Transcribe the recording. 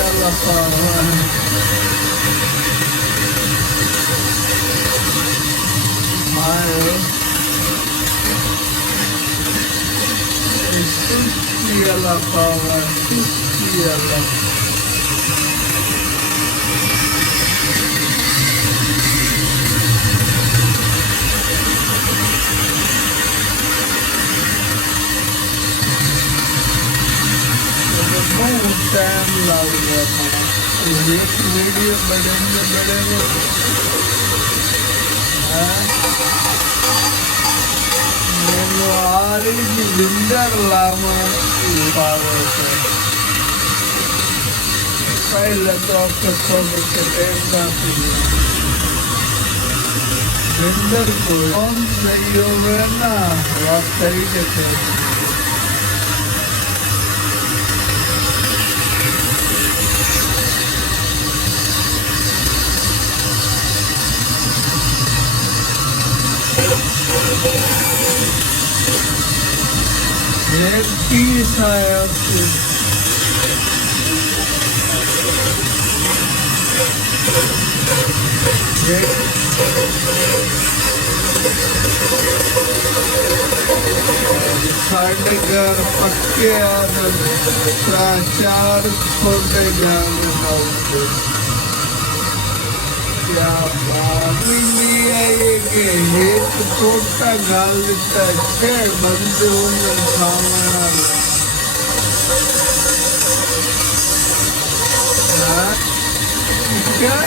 alla fama. Maio e tutti alla fama, tutti alla time लग जाता है एक वीडियो बढ़ेंगे నేను ఆరేది విండర్ లామా పావుతా पहले तो आपके सोने के टाइम जाती है विंडर को कौन सही होगा ना आप तरीके से एक पीस आया उससे साढ़े घर पक्के चार छोटे घर क्या बात नहीं है ये कि एक छोटा गाल देता है छह बंदे होंगे सामना क्या